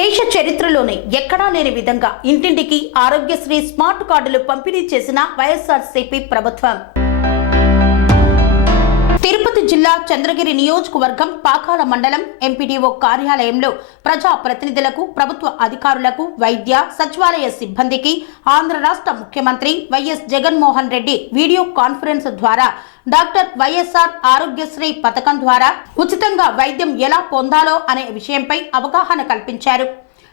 దేశ చరిత్రలోనే ఎక్కడా లేని విధంగా ఇంటింటికి ఆరోగ్యశ్రీ స్మార్ట్ కార్డులు పంపిణీ చేసిన వైఎస్ఆర్సీపీ ప్రభుత్వం. తిరుపతి జిల్లా చంద్రగిరి నియోజకవర్గం పాకాల మండలం ఎంపీడీఓ కార్యాలయంలో ప్రజా ప్రతినిధులకు ప్రభుత్వ అధికారులకు వైద్య సచివాలయ సిబ్బందికి ఆంధ్ర రాష్ట్ర ముఖ్యమంత్రి YS Jaganmohan Reddy video conference ద్వారా డాక్టర్ వైఎస్ఆర్ ఆరోగ్యశ్రీ పథకం ద్వారా ఉచితంగా వైద్యం ఎలా పొందాలో అనే విషయంపై అవగాహన కల్పించారు.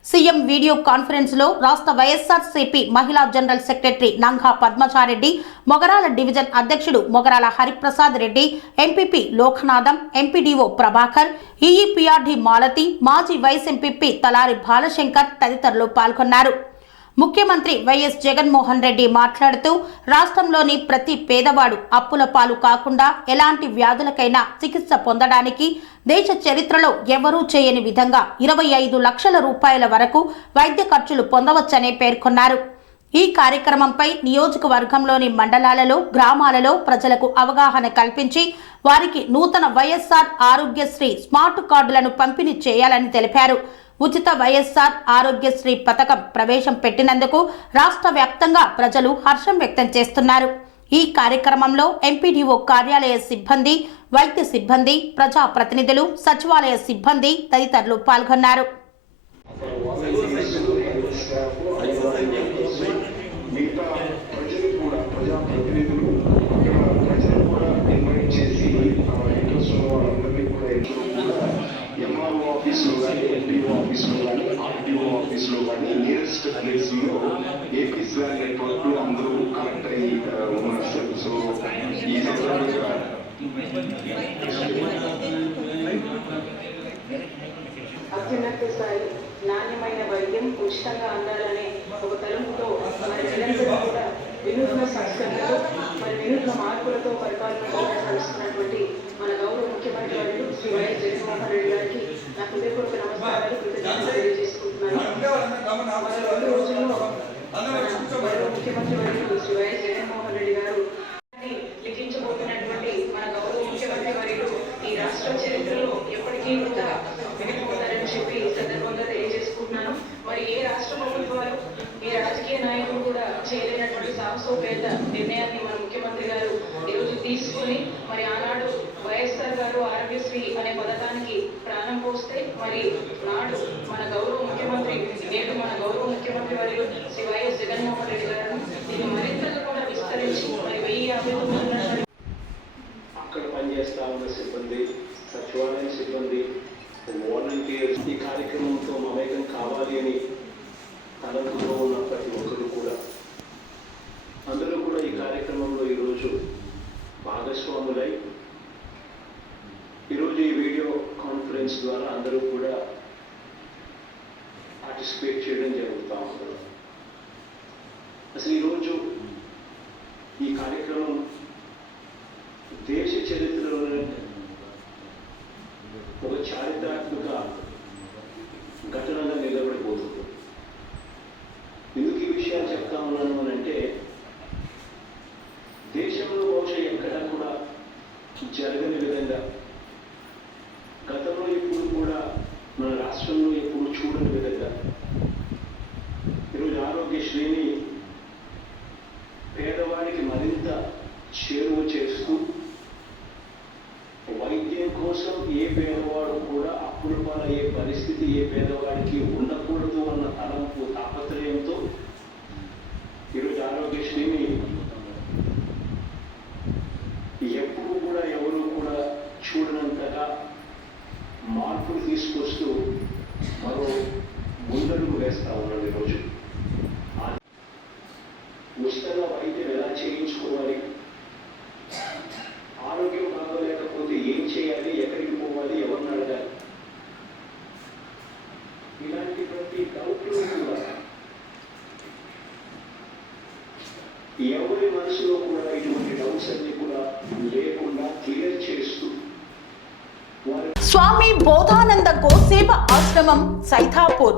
సీఎం వీడియో కాన్ఫరెన్స్లో రాష్ట్ర వైఎస్ఆర్సీపీ మహిళా general secretary Nangha Padmachareddy Mogarala division అధ్యక్షుడు Mogarala Hariprasad Reddy MPP Lokanatham MPDO Prabhakar EEPRD Malathi మాజీ వైస్ ఎంపీపీ తలారి బాలశంకర్ తదితరులు పాల్గొన్నారు. ముఖ్యమంత్రి వైఎస్ జగన్మోహన్ రెడ్డి మాట్లాడుతూ రాష్ట్రంలోని ప్రతి పేదవాడు అప్పుల పాలు కాకుండా ఎలాంటి వ్యాధులకైనా చికిత్స పొందడానికి దేశ చరిత్రలో ఎవరూ చేయని విధంగా ఇరవై ఐదు లక్షల రూపాయల వరకు వైద్య ఖర్చులు పొందవచ్చని పేర్కొన్నారు. ఈ కార్యక్రమంపై నియోజకవర్గంలోని మండలాలలో గ్రామాలలో ప్రజలకు అవగాహన కల్పించి వారికి నూతన వైఎస్ఆర్ ఆరోగ్యశ్రీ స్మార్ట్ కార్డులను పంపిణీ చేయాలని తెలిపారు. ఉచిత వైఎస్ఆర్ ఆరోగ్యశ్రీ పథకం ప్రవేశం పెట్టినందుకు రాష్ట్ర వ్యాప్తంగా ప్రజలు హర్షం వ్యక్తం చేస్తున్నారు. ఈ కార్యక్రమంలో ఎంపీడీఓ కార్యాలయ సిబ్బంది వైద్య సిబ్బంది ప్రజా ప్రతినిధులు సచివాలయ సిబ్బంది తదితరులు పాల్గొన్నారు. కూడా కూడా ఎంఆర్ఓ ఆఫీస్లో కానీ ఎన్టీఓ ఆఫీస్లో కానీ ఆర్టీఓ ఆఫీస్లో కానీ నియరెస్ట్ ప్లేస్లో ఏపీ స్లాన్ నెట్వర్క్ అందరూ కనెక్ట్ అయ్యి ఆ, ఉన్నారు సార్ సో ఈ సందర్భంగా అత్యున్నత స్థాయి నాణ్యమైన వైద్యం ఉచితంగా అందాలనే ఒక తలంపుతో మరి నిరంతరం కూడా వినూత్న సంస్కరణతో మరి వినూత్న మార్పులతో పరిపాలన కొనసాగిస్తున్నటువంటి మన గౌరవ ముఖ్యమంత్రి వర్యులు శ్రీ వైఎస్ జగన్మోహన్ రెడ్డి గారికి నా హృదయపూర్వక నమస్కారాలు కృతజ్ఞతలు ముఖ్యమంత్రి వర్యులు శ్రీ వైఎస్ జగన్మోహన్ రెడ్డి గారు లిఖించబోతున్నటువంటి మన గౌరవ ముఖ్యమంత్రి వర్యులు ఈ రాష్ట్ర చరిత్రలో ఎప్పటికీ కూడా చెప్పి సందర్భంగా తెలియజేసుకుంటున్నాను. మరి ఏ రాష్ట్ర ప్రభుత్వాలు ఏ రాజకీయ నాయకులు కూడా చేయలేనటువంటి సాహసోపేత నిర్ణయాన్ని మన ముఖ్యమంత్రి గారు ఈరోజు తీసుకొని మరి ఆనాడు వైఎస్ఆర్ గారు ఆరోగ్యశ్రీ అనే పథకానికి ప్రాణం పోస్తే మరి నాడు మన గౌరవ ముఖ్యమంత్రి నేడు మన గౌరవ ముఖ్యమంత్రి వారు శ్రీ వైఎస్ జగన్మోహన్ రెడ్డి గారు దీన్ని మరింతగా కూడా విస్తరించి మరి వెయ్యి యాభై తొమ్మిది అక్కడ పనిచేస్తా ఉన్న సిబ్బంది సచివాలయం సిబ్బంది వాలంటీర్స్ ఈ కార్యక్రమంతో మమేకం కావాలి అని తనకు ఉన్న ప్రతి ఒక్కరు కూడా అందరూ కూడా ఈ కార్యక్రమంలో ఈరోజు భాగస్వాములై ఈరోజు ఈ వీడియో ఈవెంట్స్ ద్వారా అందరూ కూడా పార్టిసిపేట్ చేయడం జరుగుతూ ఉంటారు అసలు ఈరోజు ఈ కార్యక్రమం దేశ చరిత్రలోనే ఒక చారిత్రాత్మక ఘటనగా నిలబడిపోతుంది ఎందుకు ఈ విషయాలు చెప్తా ఉన్నాను అని అంటే దేశంలో బహుశా ఎక్కడా కూడా జరగని విధంగా గతంలో ఎప్పుడు కూడా మన రాష్ట్రంలో ఎప్పుడు చూడని విధంగా. ఈరోజు ఆరోగ్యశ్రీని పేదవాడికి మరింత చేరువ చేస్తూ వైద్యం కోసం ఏ పేదవాడు కూడా అప్పుల పాలయ్యే పరిస్థితి ఏ పేదవాడికి ఉండకూడదు అన్న తలంపు తాపత్రయంతో ఈరోజు ఆరోగ్యశ్రీని ఎప్పుడు కూడా ఎవరు కూడా చూడనంతగా మార్పులు తీసుకొస్తూ మరో ముందడుగు వేస్తా ఉన్నాడు ఈరోజు ఉచితంగా వైద్యం ఎలా చేయించుకోవాలి? ఆరోగ్యం బాగోలేకపోతే ఏం చేయాలి? ఎక్కడికి పోవాలి? ఎవరిని అడగాలి? ఇలాంటి ప్రతి డౌట్లు కూడా ఎవరి మనసులో కూడా ఇటువంటి డౌట్స్ అన్ని కూడా లేకుండా క్లియర్ చేస్తూ స్వామి బోధానంద గోసేవ ఆశ్రమం సైథాపూర్